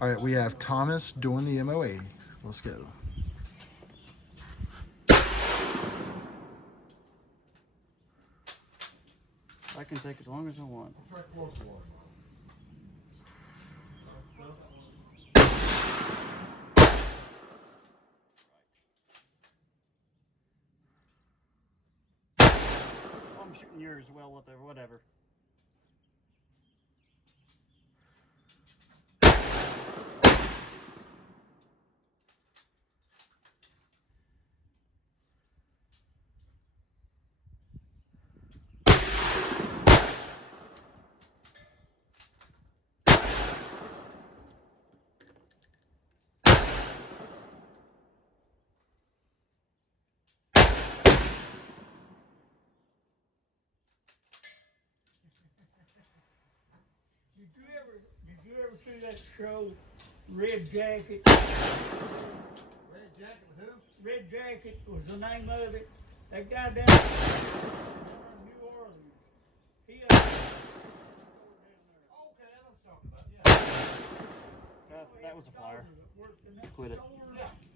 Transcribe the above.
All right, we have Thomas doing the MOA. Let's go. I can take as long as I want. I'm shooting yours as well, whatever. Did you ever see that show, Red Jacket? Red Jacket with who? Red Jacket was the name of it. That guy down in New Orleans. He Okay, I know what you're talking about. Yeah. That was a flyer. worked in that Quit it. store. Yeah.